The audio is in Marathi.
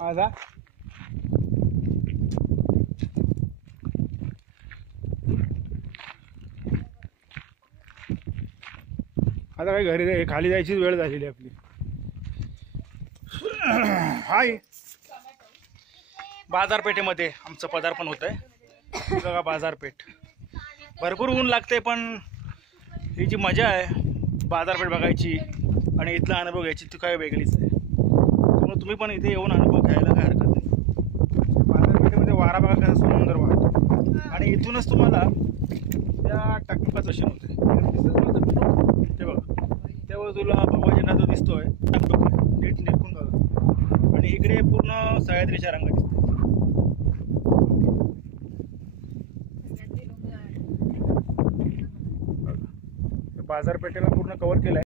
माझा आता काय घरी खाली जायची वेळ झालेली आपली. हाय, बाजारपेठेमध्ये आमचं पदार्पण होत आहे. बघा बाजारपेठ, भरपूर ऊन लागते पण ही जी मजा आहे बाजारपेठ बघायची आणि इथला अनुभव घ्यायची ती काय वेगळीच आहे. त्यामुळे तुम्ही पण इथे येऊन अनुभव घ्यायला काय हरकत नाही. बाजारपेठेमध्ये वारा बघा कसा सुंदर वाहतो आणि इथूनच तुम्हाला त्या टकमकाचं दर्शन होते. ते बघा त्या बाजूला भगवाजींना जो दिसतोय नीट निरखून बघा आणि इकडे पूर्ण सह्याद्रीच्या रंग दिसते. बाजारपेठेला पूर्ण कव्हर केलंय.